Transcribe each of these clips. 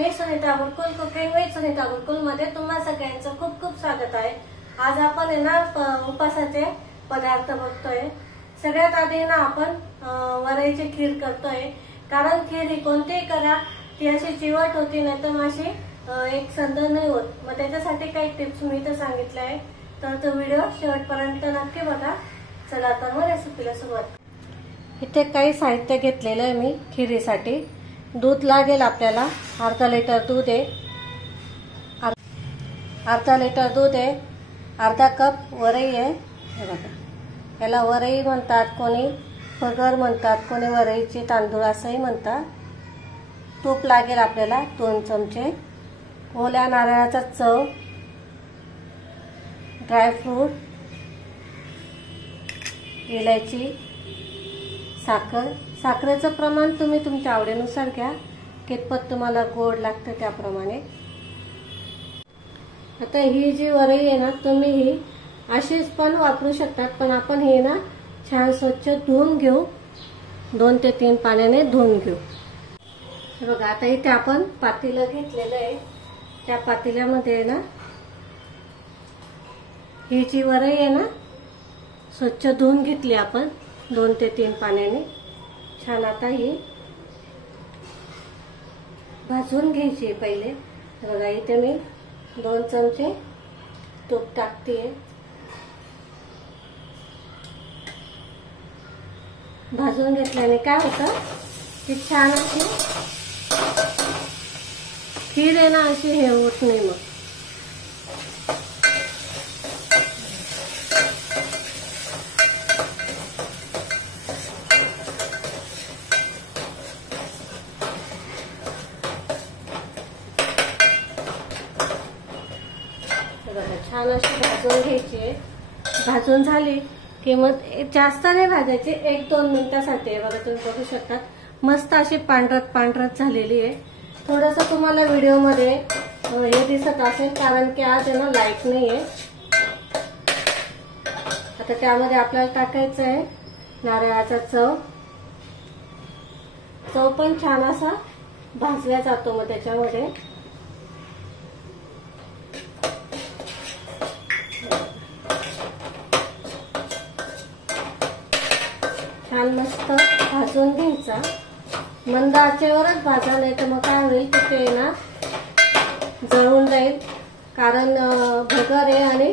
Me Sunita Burkul cooking with Sunita Burkul मध्ये तुम्हा सगळ्यांचं खूप खूप स्वागत आहे। आज आपण आहे ना उपासाचे पदार्थ बघतोय। सगळ्यात आधी ना आपण वरईची खीर करतोय, कारण खीर ही कोणतीही करा ती अशी चिवट होती, नाही तर अशी एक संदर नाही होत। मग त्याच्यासाठी काही टिप्स मी तर सांगितल्या आहे, तर तो व्हिडिओ शेवटपर्यंत नक्की बघा। चला तर मग रेसिपीला सुरुवात। इथे काही साहित्य घेतलेलं आहे मी खिरीसाठी। दूध लागेल आपल्याला, अर्धा लिटर दूध आहे, अर्धा लिटर दूध आहे, अर्धा कप वरई आहे। हे बघा, याला वरई म्हणतात, कोणी फगर म्हणतात, कोणी वरईचे तांदूळ असंही म्हणतात। तूप लागेल आपल्याला 2 चमचे, ओल्या नारळाचा चव, ड्रायफ्रूट, इलायची, साखर। साखरेचं प्रमाण तुम्ही तुमच्या आवडीनुसार घ्या, कितपत तुम्हाला गोड लागतं त्याप्रमाणे। आता ही जी वरई आहे ना, तुम्ही ही अशीच पण वापरू शकतात, पण आपण हे ना छान स्वच्छ धुवून घेऊ, 2 ते 3 पाण्याने धुवून घेऊ। बघा, आता इथे आपण पातेलं घेतलेलं आहे, त्या पातेल्यामध्ये ना ही जी वरई आहे ना स्वच्छ धुवून घेतली आपण 2 ते 3 पाण्याने छान। आता ही भाजून घ्यायची पहिले। बघा, इथे मी 2 चमचे तूप टाकते। भाजून घेतल्याने काय होतं की छान अशी खीर आहे ना, अशी हे होत नाही। मग छान अशी भाजून घ्यायची। भाजून झाली की मग जास्त नाही भाजायची, 1-2 मिनिटासाठी। बघा, तुम्ही बघू शकता मस्त अशी पांढरट झालेली आहे। थोडंसं तुम्हाला व्हिडिओमध्ये हे दिसत असेल, कारण की आज आहे ना लाईट नाही आहे। आता त्यामध्ये आपल्याला टाकायचं आहे नारळाचा चव पण छान असा भाजला जातो। मग त्याच्यामध्ये छान मस्त भाजून घ्यायचा। मंद आचेवरच भाजा, नाही तर मग काय होईल की ते ना जळून जाईल, कारण भगर आहे आणि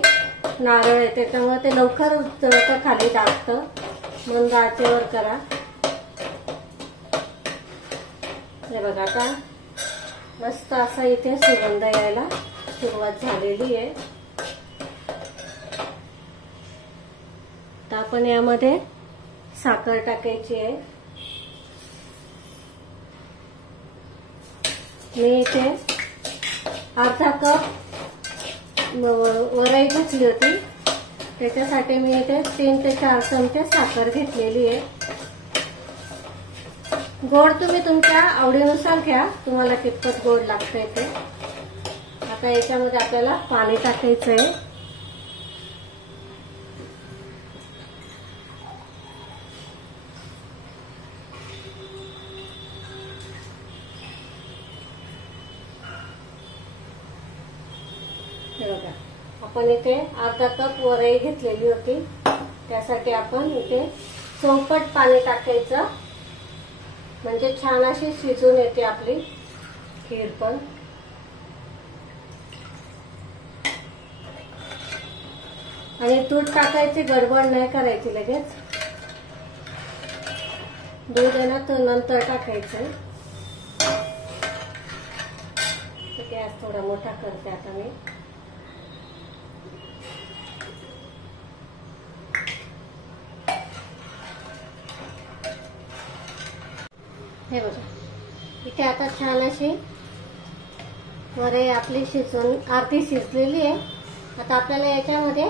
नारळ आहे, त्याच्यामुळे ते लवकर जळतं, खाली टाकतं। मंद आचेवर करा। हे बघा, आता मस्त असा इथे सुगंध यायला सुरुवात झालेली आहे। तर आपण यामध्ये साखर टाकायची आहे। मी इथे अर्धा कप वरई घेतली होती, त्याच्यासाठी मी इथे 3 ते 4 चमचे साखर घेतलेली आहे। गोड तुम्ही तुमच्या आवडीनुसार घ्या, तुम्हाला कितपत गोड लागतंय ते। आता याच्यामध्ये आपल्याला पाणी टाकायचं आहे। बघा, आपण इथे अर्धा कप वरई घेतलेली होती, त्यासाठी आपण इथे चौपट पाणी टाकायचं, म्हणजे छान अशी शिजून येते आपली खीर पण। आणि दूध टाकायची गडबड नाही करायची लगेच, दूध आहे ना तर नंतर टाकायचं। गॅस थोडा मोठा करते आता मी। हे बघा, इथे आता छान अशी वरई आपली शिजून अर्धी शिजलेली आहे। आता आपल्याला याच्यामध्ये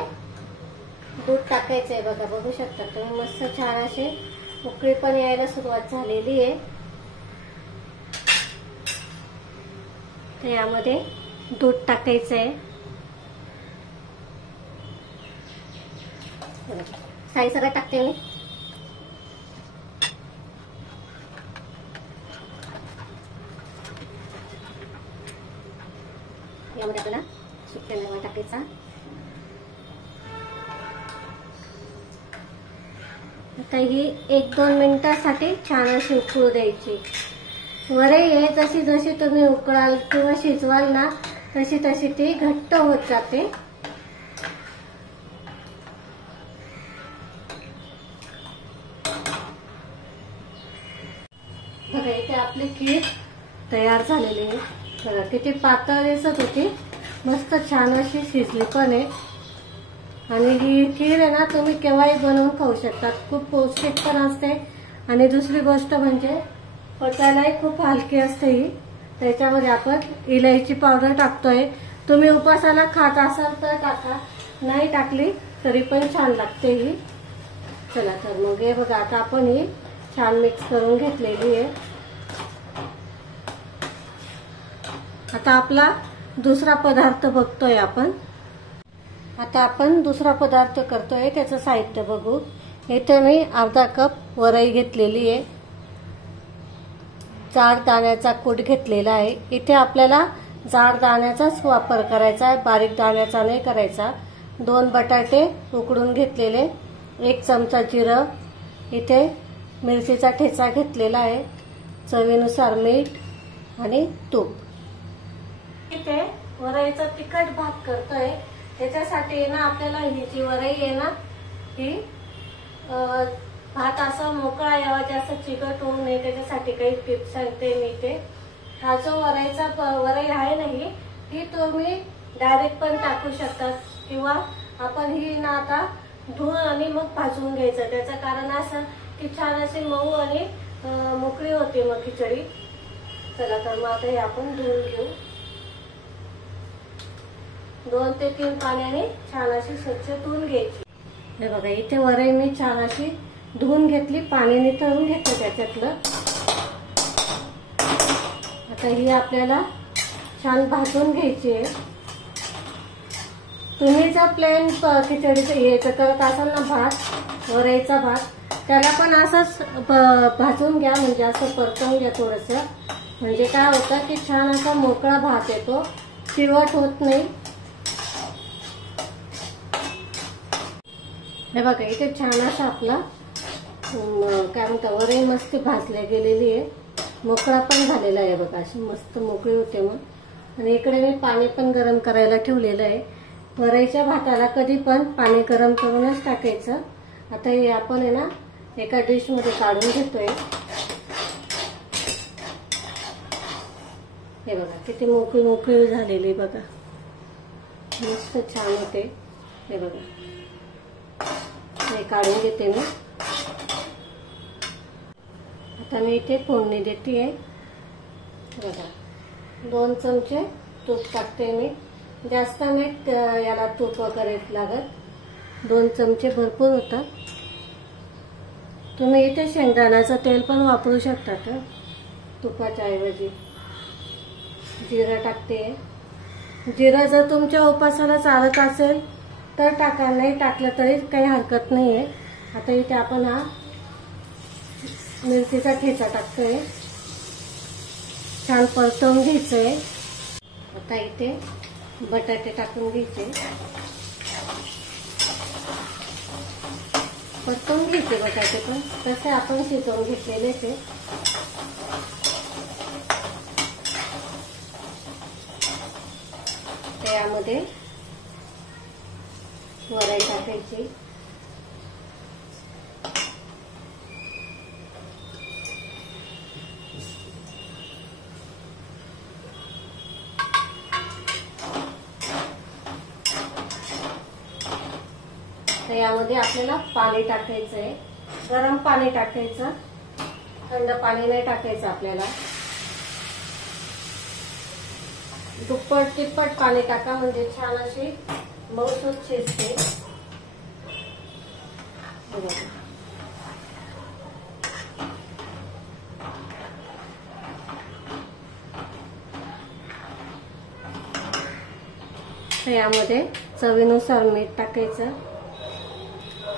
दूध टाकायचं आहे। बघा, बघू शकता तुम्ही मस्त छान अशी उकळी पण यायला सुरुवात झालेली आहे। तर यामध्ये दूध टाकायचं आहे। साई सगळं टाकते मी। त्यामध्ये आपल्याला सुकलेला टाकायचा। आता ही 1-2 मिनिटांसाठी छान अशी उकळू द्यायची। वरई आहे जशी जशी तुम्ही उकळाल किंवा शिजवाल ना तशी तशी ती घट्ट होत जाते। बघा इथे आपली खीर तयार झालेली आहे। बघा किती पातळ दिसत होती, मस्त छान अशी शिजली पण आहे। आणि ही खीर आहे ना तुम्ही केव्हाही बनवून खाऊ शकता, खूप पौष्टिक पण असते। आणि दुसरी गोष्ट म्हणजे पचायलाही खूप हलकी असते ही। त्याच्यामध्ये आपण इलायची पावडर टाकतोय, तुम्ही उपासाला खात असाल तर टाका, नाही टाकली तरी पण छान लागते ही। चला तर मग हे बघा आता आपण ही छान मिक्स करून घेतलेली आहे। आता आपला दुसरा पदार्थ बघतोय आपण। आता आपण दुसरा पदार्थ करतोय, त्याचं साहित्य बघू। इथे मी अर्धा कप वरई घेतलेली आहे, जाड दाण्याचा कूट घेतलेला आहे। इथे आपल्याला जाड दाण्याचाच वापर करायचा आहे, बारीक दाण्याचा नाही करायचा। 2 बटाटे उकडून घेतलेले, 1 चमचा जिरं, इथे मिरचीचा ठेचा घेतलेला आहे, चवीनुसार मीठ आणि तूप। इथे वरईचा तिखट भात करतोय, त्याच्यासाठी ना आपल्याला ही जी वरई आहे ना ही भात असा मोकळा यावा, जास्त चिकट होऊ नये, त्याच्यासाठी काही टिप्स सांगते मी इथे। हा जो वरई आहे ना ही तुम्ही डायरेक्ट पण टाकू शकता किंवा आपण ही ना आता धुवून आणि मग भाजून घ्यायचं। त्याचं कारण असं की छान अशी मऊ आणि मोकळी होते मग खिचडी। चला तर मग आता हे आपण धुवून घेऊ। 2 ते 3 पाण्याने छान अशी स्वच्छ धुवून घ्यायची। हे बघा इथे वरई मी छान अशी धुवून घेतली, पाणी निथळून घेतलं त्याच्यातलं। आता ही आपल्याला छान भाजून घ्यायची आहे। तुम्ही जर प्लेन खिचडीचं हे करत असाल ना भात, वरईचा भात, त्याला पण असंच भाजून घ्या, म्हणजे असं परतवून घ्या थोडंसं, म्हणजे काय होतं की छान असा मोकळा भात येतो, चिवट होत नाही। हे बघा इथे छान असा आपला काय म्हणतात वरई मस्त भाजल्या गेलेली आहे, मोकळा पण झालेला आहे बघा, अशी मस्त मोकळी होते मग। आणि इकडे मी पाणी पण गरम करायला ठेवलेलं आहे। वरईच्या भाताला कधी पण पाणी गरम करूनच टाकायचं। आता हे आपण आहे ना एका डिश मध्ये काढून घेतोय। हे बघा किती मोकळी मोकळी झालेली बघा, मस्त छान होते। हे बघा हे काढून घेते मी। आता मी इथे फोडणी देते आहे। बघा 2 चमचे तूप टाकते मी, जास्त नाही याला तूप वगैरे लागत, 2 चमचे भरपूर होतात। तुम्ही इथे शेंगदाण्याचं तेल पण वापरू शकता तुपाच्या ऐवजी। जिरं टाकते, जिरं जर तुमच्या उपासाला चालत असेल तर टाका, नाही टाकलं तरी काही हरकत नाहीये। आता इथे आपण हा मिरचीचा ठेचा टाकतोय, छान परतवून घ्यायचंय। आता इथे बटाटे टाकून घ्यायचे, परतवून घ्यायचे बटाटे पण, तसे आपण शिजवून घेतलेले ते। त्यामध्ये वरई टाकायची, यामध्ये आपल्याला पाणी टाकायचं आहे, गरम पाणी टाकायचं, थंड पाणी नाही टाकायचं आपल्याला। दुप्पट तिप्पट पाणी टाका, म्हणजे छान अशी मऊसूत शिजते। यामध्ये चवीनुसार मीठ टाकायचं,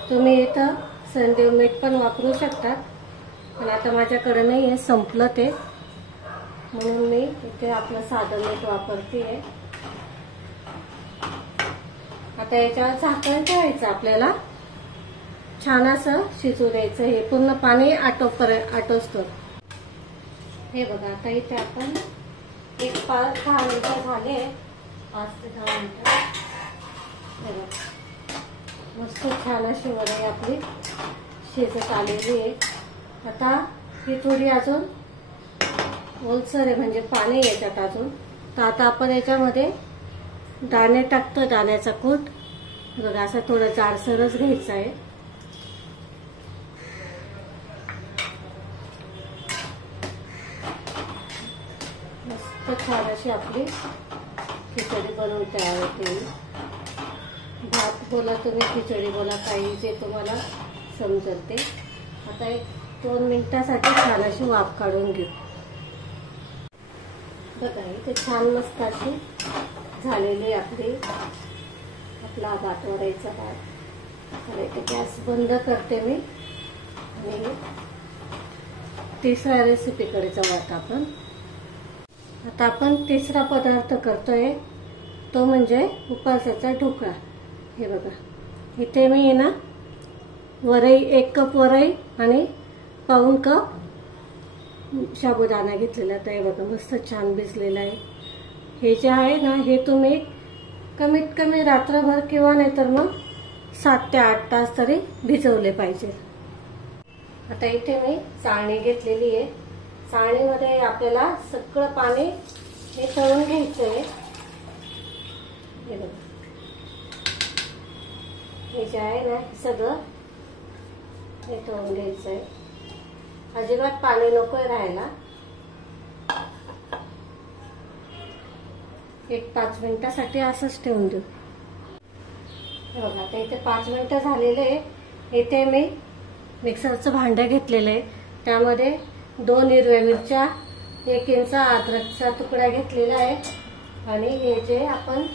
तुम्ही इथं संदेव मीठ पण वापरू शकता, पण आता माझ्याकडे नाही आहे, संपलं ते, म्हणून मी इथे आपलं साधं मीठ वापरते आहे। आता याच्यावर झाकण ठेवायचं, आपल्याला छान असं शिजू द्यायचं. हे पूर्ण पाणी आटोसतो. हे बघा आता इथे आपण 5-10 मिनिटं झाले, 5 ते 10 मिनिटं. हे बघा मस्त छान अशी वरई आपली शिजत आलेली आहे. आता ही थोडी अजून ओलसर आहे, म्हणजे पाणी याच्यात अजून. तर आता आपण याच्यामध्ये दाणे टाकतो, दाण्याचा कूट. बघा असं थोडं जाडसरच घ्यायचं आहे. मस्त छान अशी आपली खिचडी बनवून तयार होते. भात बोला तुम्ही, खिचडी बोला, काही जे तुम्हाला समजेल ते. आता 1-2 मिनिटासाठी छान अशी वाफ काढून घेऊ. बघा इथे छान मस्त अशी झालेली आपला भात, वरईचा भात. तर इथे गॅस बंद करते मी आणि तिसऱ्या रेसिपीकडे जाऊ. आता आपण तिसरा पदार्थ करतोय, तो म्हणजे उपासाचा ढोकळा. हे बघा इथे मी ना वरई, 1 कप वरई आणि पाऊण कप साबुदाणा घेतलेला. तर हे बघा मस्त छान भिजलेला आहे. हे जे आहे ना, हे तुम्ही कमीत कमी रात्रभर किंवा नाहीतर मग 7 ते 8 तास तरी भिजवले पाहिजे. आता इथे मी चाळणी घेतलेली आहे. चाळणीमध्ये आपल्याला सगळं पाणी हे तळून घ्यायचं आहे. हे बघा हे जे आहे ना, सगळं हे तळून घ्यायचं आहे. अजिबात पाणी नकोय राहायला. 1-5 मिनिटासाठी असंच ठेवून देऊ. हे बघा आता इथे 5 मिनिटं झालेले आहे. इथे मी मिक्सरचं भांडं घेतलेलं आहे. त्यामध्ये 2 हिरव्या मिरच्या, 1 इंच अद्रकचा तुकडा घेतलेला आहे आणि हे जे आपण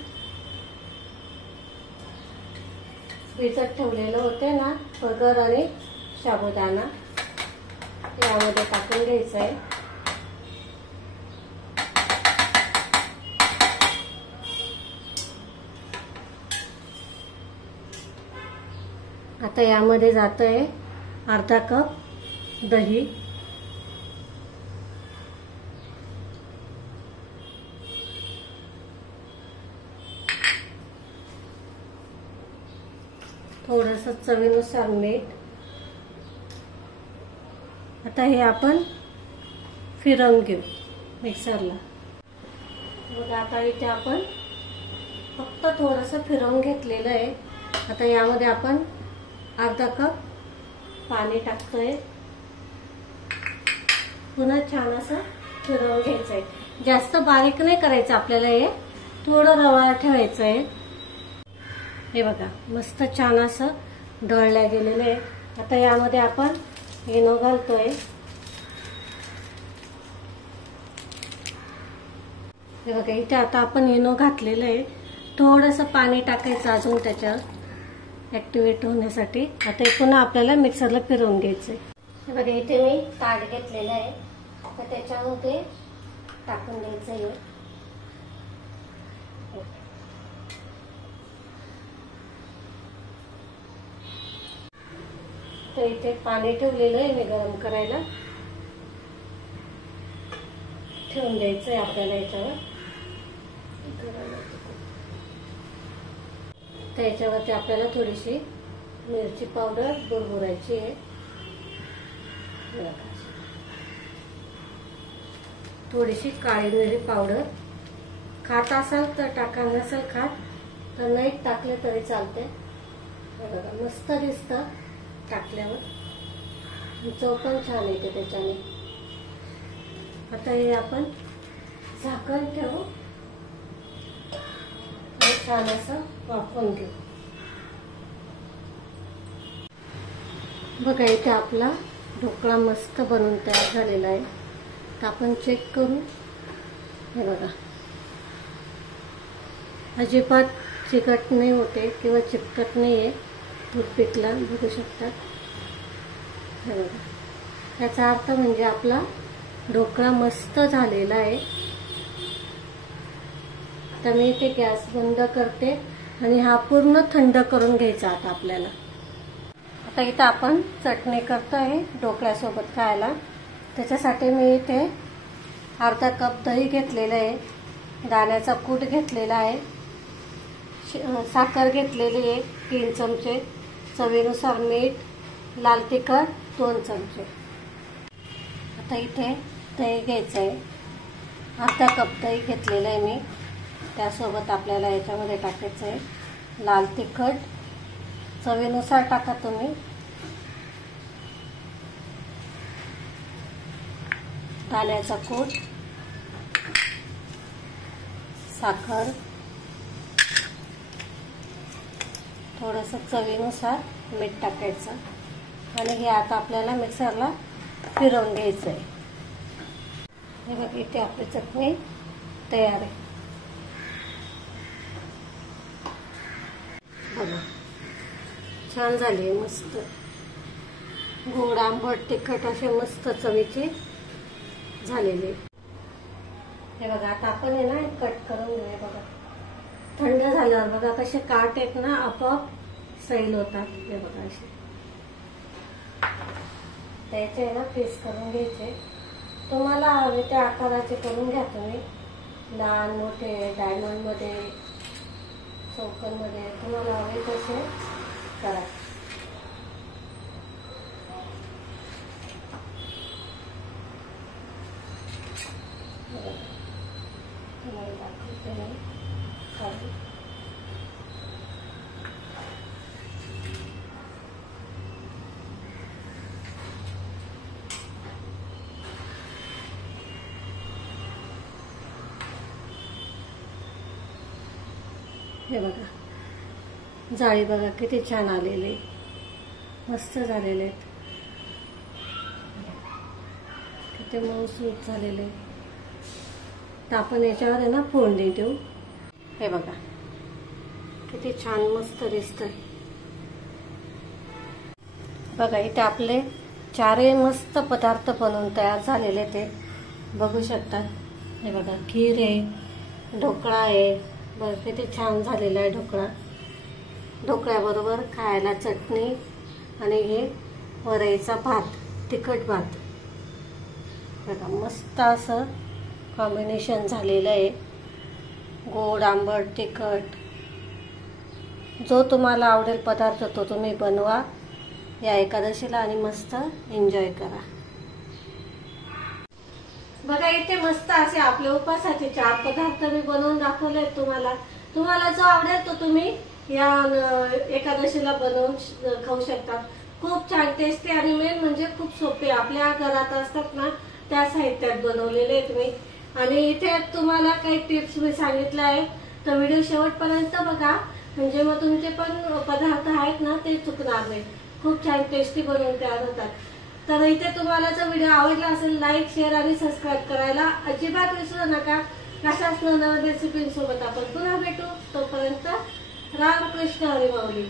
भिजत ठेवलेलं होते ना, भगर आणि साबुदाणा, यामध्ये टाकून घ्यायचं आहे. आता यामध्ये जातंय अर्धा कप दही, थोडंसं चवीनुसार मीठ. आता हे आपण फिरवून घेऊ मिक्सरला. बघा आता इथे आपण फक्त थोडंसं फिरवून घेतलेलं आहे. आता यामध्ये आपण अर्धा कप पाणी टाकतोय. पुन्हा छान असं फिरवून घ्यायचंय. जास्त बारीक नाही करायचं आपल्याला, हे थोडं रवाळ ठेवायचं आहे. हे बघा मस्त छान असं दळल्या गेलेलं आहे. आता यामध्ये आपण इनो घालतोय. हे बघा इथे आता आपण इनो घातलेलं आहे. थोडंसं पाणी टाकायचं अजून त्याच्यावर ऍक्टिव्हेट होण्यासाठी. आता पुन्हा आपल्याला मिक्सरला फिरवून घ्यायचंय. हे बघा इथे मी ताट घेतलेलं आहे. तर त्याच्यामध्ये टाकून द्यायचंय. तर इथे पाणी ठेवलेलं आहे मी गरम करायला. ठेवून द्यायचंय आपल्याला याच्यावर. त्याच्यावरती आपल्याला थोडीशी मिरची पावडर बुरबुरायची आहे. थोडीशी काळी मिरी पावडर. खात असाल तर टाका, नसेल खात तर नाही टाकले तरी चालते. बघा मस्त दिसतं टाकल्यावर, चव पण छान येते त्याच्याने. आता हे आपण झाकण ठेवू, छान असं वाफवून घेऊ. बघा इथे आपला ढोकळा मस्त बनून तयार झालेला आहे. तर आपण चेक करू. हे बघा अजिबात चिकट नाही होते किंवा चिपकत नाही आहे. टूथपिकला बघू शकता. हे बघा याचा अर्थ म्हणजे आपला ढोकळा मस्त झालेला आहे. तर मी इथे गॅस बंद करते आणि हा पूर्ण थंड करून घ्यायचा आता आपल्याला। आता इथं आपण चटणी करतोय ढोकळ्यासोबत खायला। त्याच्यासाठी मी इथे अर्धा कप दही घेतलेलं आहे, दाण्याचा कूट घेतलेला आहे, साखर घेतलेली आहे 3 चमचे, चवीनुसार मीठ, लाल तिखट 2 चमचे। आता इथे दही घ्यायचं आहे, अर्धा कप दही घेतलेलं आहे मी। त्यासोबत आपल्याला याच्यामध्ये टाकायचं आहे लाल तिखट, चवीनुसार टाका तुम्ही, दाण्याचा कूट, साखर, थोडंसं चवीनुसार मीठ टाकायचं आणि हे आता आपल्याला मिक्सरला फिरवून घ्यायचं आहे। हे बघा इथे आपली चटणी तयार आहे। बघा छान झाली, मस्त गोड आंबट तिखट असे मस्त चवीचे झालेले। हे बघा आता आपण आहे ना कट करून घेऊया। बघा थंड झाल्यावर बघा कसे काट आहेत ना आपोआप सैल होतात। हे बघा असे त्याचे ना पीस करून घ्यायचे, तुम्हाला हवे त्या आकाराचे करून घ्या तुम्ही, लहान मोठे, डायमंड मध्ये, चौकोन मध्ये, तुम्हाला हवे तसे करा। तुम्हाला दाखवते मी खाली। हे बघा जाळी बघा किती छान आलेले, मस्त झालेले आहेत, किती मऊसूत झालेले। तर आपण याच्यावर आहे ना फोडणी देऊ। हे बघा किती छान मस्त दिसतंय। बघा इथे आपले 4 मस्त पदार्थ बनवून तयार झालेले ते बघू शकतात। हे बघा खीर आहे, ढोकळा आहे, बघा किती छान झालेला आहे ढोकळा। ढोकळ्याबरोबर खायला चटणी आणि हे वरईचा भात, तिखट भात, बघा मस्त असं कॉम्बिनेशन झालेलं आहे, गोड आंबट तिखट। जो तुम्हाला आवडेल पदार्थ तो तुम्ही बनवा या एकादशीला आणि मस्त एन्जॉय करा। बघा इथे मस्त असे आपले उपासाचे 4 पदार्थ मी बनवून दाखवले तुम्हाला। तुम्हाला जो आवडेल तो तुम्ही या एकादशीला बनवून खाऊ शकता। खूप छान टेस्टी आणि मेन म्हणजे खूप सोपे, आपल्या घरात असतात ना त्या साहित्यात बनवलेले आहेत मी। आणि इथे तुम्हाला काही टिप्स मी सांगितले आहे, तर व्हिडिओ शेवटपर्यंत बघा, म्हणजे मग तुमचे पण पदार्थ आहेत ना ते चुकणार नाही, खूप छान टेस्टी बनवून तयार होतात। तर इथे तुम्हाला जर व्हिडिओ आवडला असेल लाईक, शेअर आणि सबस्क्राईब करायला अजिबात विसरू नका। अशाच नवीन रेसिपींसोबत आपण पुन्हा भेटू, तोपर्यंत रामकृष्ण हरी माऊली।